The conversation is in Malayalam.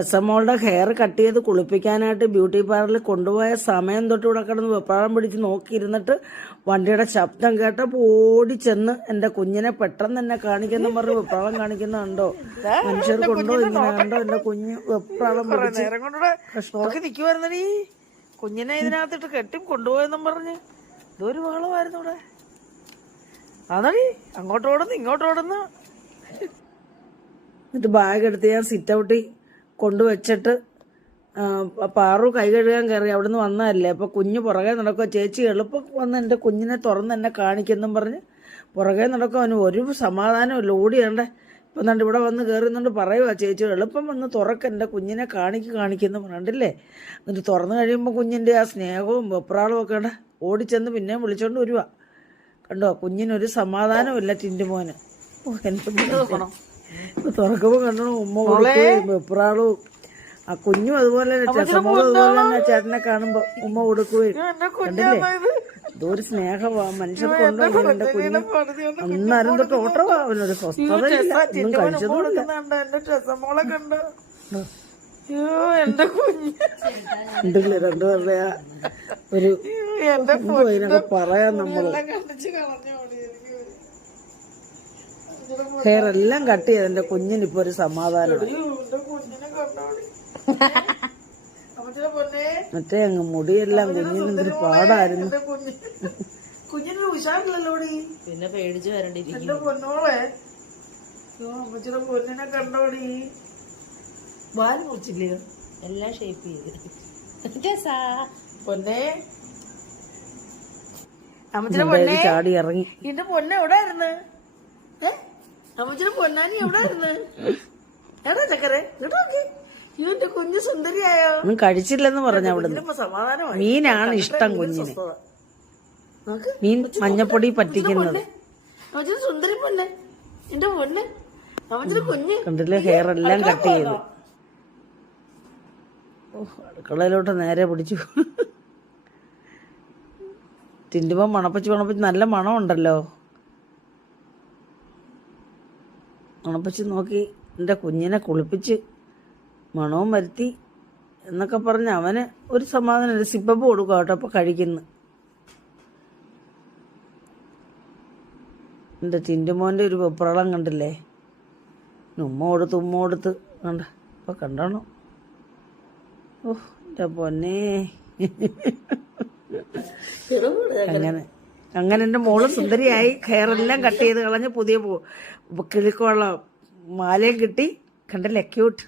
എസ് എം മോളുടെ ഹെയർ കട്ട് ചെയ്ത് കുളിപ്പിക്കാനായിട്ട് ബ്യൂട്ടി പാർലറിൽ കൊണ്ടുപോയ സമയം തൊട്ട് ഇവിടെ കിടന്ന് വെപ്രാളം പിടിച്ച് നോക്കിയിരുന്നിട്ട് വണ്ടിയുടെ ശബ്ദം കേട്ടപ്പോൾ ഓടി ചെന്ന് എന്റെ കുഞ്ഞിനെ പെട്ടെന്ന് തന്നെ കാണിക്കുന്ന പറഞ്ഞ് വെപ്രാളം കാണിക്കുന്നുണ്ടോ? മനുഷ്യർ കൊണ്ടോ ഇങ്ങനെ കണ്ടോ? എന്റെ കുഞ്ഞ് വെപ്രാളം പിടിച്ച് നോക്കി കുഞ്ഞിനെ ഇതിനകത്തിട്ട് കെട്ടി കൊണ്ടുപോയെന്നും പറഞ്ഞ്. ഇതൊരു ബഹളമായിരുന്നു ഇവിടെ. അതടി അങ്ങോട്ട് ഓടുന്നു ഇങ്ങോട്ട് ഓടുന്നു എന്നിട്ട് ബാഗ് എടുത്ത് ഞാൻ സിറ്റ് ഔട്ടിൽ കൊണ്ടുവച്ചിട്ട് പാറു കൈ കഴുകാൻ കയറി അവിടുന്ന് വന്നതല്ലേ? അപ്പോൾ കുഞ്ഞ് പുറകെ നടക്കുക ചേച്ചി എളുപ്പം വന്ന് എന്റെ കുഞ്ഞിനെ തുറന്ന് എന്നെ കാണിക്കുന്നും പറഞ്ഞ് പുറകെ നടക്കുക അവന് ഒരു സമാധാനമില്ല ഓടിയണ്ടേ ഇപ്പം കണ്ട് ഇവിടെ വന്ന് കയറുന്നുണ്ട് പറയുക ചേച്ചി എളുപ്പം വന്ന് തുറക്ക് എന്റെ കുഞ്ഞിനെ കാണിക്ക് കാണിക്കുന്നു പറഞ്ഞിട്ടില്ലേ? എന്നിട്ട് തുറന്നു കഴിയുമ്പോൾ കുഞ്ഞിന്റെ ആ സ്നേഹവും വെപ്രാളവും ഒക്കെ ഉണ്ട് ഓടിച്ചെന്ന് പിന്നെയും വിളിച്ചോണ്ട് വരുവാ. കണ്ടോ? കുഞ്ഞിനൊരു സമാധാനമില്ല ടിന്റെ മോന് എന്റെ തുറക്കുമ്പോ കണ്ടു ഉമ്മ കൊടുക്കുകയും വെപ്രാളും. ആ കുഞ്ഞും അതുപോലെ തന്നെ ചെസമോളും അതുപോലെ തന്നെ ചേട്ടനെ കാണുമ്പോ ഉമ്മ കൊടുക്കുകയും കണ്ടില്ലേ? ഇതൊരു സ്നേഹമാ. മനുഷ്യർക്കുണ്ടോ ഇങ്ങനെ എന്റെ കുഞ്ഞ്. അന്നേരം തൊട്ട് ഓട്ടവാ അവനൊരു സ്വസ്ഥതയില്ല ഒന്നും കഴിച്ചതുമില്ല ഉണ്ടല്ലേ? രണ്ടുപേരുടെ ഒരു പറയാ നമ്മൾ എല്ലാം കണ്ടിച്ച് കളഞ്ഞ മതി എനിക്ക് ഹെയർ എല്ലാം കട്ട് ചെയ്ത് എന്റെ കുഞ്ഞിന് ഇപ്പൊ ഒരു സമാധാനം എന്റെ കുഞ്ഞിനെ കണ്ടോടി. അമ്മച്ചിടെ പൊന്നെ. മറ്റേ അങ്ങ് മുടിയെല്ലാം കുഞ്ഞിന് എന്തൊരു പാടായിരുന്നു. കുഞ്ഞിന് കുഞ്ഞ്. കുഞ്ഞിനൊരു ഉഷാറില്ലല്ലോടി പിന്നെ പേടിച്ച് വരണ്ടിരിക്കും എന്റെ പൊന്നോളെ. അയ്യോ അമ്മച്ചിടെ പൊന്നിനെ കണ്ടോടി. വാൽ മുറിച്ചില്ലയോ എല്ലാം ഷേപ്പ് ചെയ്ത്. രസാ. പൊന്നെ. അമ്മച്ചിടെ എന്തായാലും പൊന്നെ. ചാടി ഇറങ്ങി. എന്റെ പൊന്നെ എവിടെ ആയിരുന്നു ഏ? അമ്മച്ചിടെ പൊന്നാനി എവിടെ ഇരുന്ന് എടാ ചക്കരെ ഇങ്ങോട്ട് നോക്കി. ഇവന്റെ കുഞ്ഞ് സുന്ദരിയായോ? ഒന്നും കഴിച്ചില്ലെന്ന് പറഞ്ഞു അവിടുന്ന്. സമാധാനമായി. മീനാണ് ഇഷ്ടം കുഞ്ഞിന്. മീൻ മഞ്ഞപ്പൊടി പറ്റിക്കുന്നത്. അമ്മച്ചിന് സുന്ദരി പൊന്നെ. എന്റെ പൊന്നെ. അമ്മച്ചിന് കുഞ്ഞ്. കണ്ടില്ലേ? ഹെയർ എല്ലാം കട്ട് ചെയ്തു. അടുക്കളയിലോട്ട് നേരെ പിടിച്ചു. തിന്റുമ്പോ മണപ്പിച്ച് മണപ്പിച്ച് നല്ല മണമുണ്ടല്ലോ. മണപ്പിച്ച് നോക്കി എന്റെ കുഞ്ഞിനെ കുളിപ്പിച്ച് മണവും വരുത്തി എന്നൊക്കെ പറഞ്ഞ് അവന് ഒരു സമാധാനം ഒരു സിപ്പപ്പ് കൊടുക്കുക കേട്ടോ അപ്പം കഴിക്കുന്നു. എന്റെ ടിന്റുമോന്റെ ഒരു വെപ്രളം കണ്ടില്ലേ? ഉമ്മ കൊടുത്ത് ഉമ്മ കൊടുത്ത് കണ്ട അപ്പം കണ്ടോണോ? ഓ എന്റെ പൊന്നേ. അങ്ങനെ അങ്ങനെ എന്റെ മോൾ സുന്ദരിയായി ഹെയറെല്ലാം കട്ട് ചെയ്ത് കളഞ്ഞ് പുതിയ കിളിക്കോള മാലയും കിട്ടി. കണ്ടല്ലേ ക്യൂട്ട്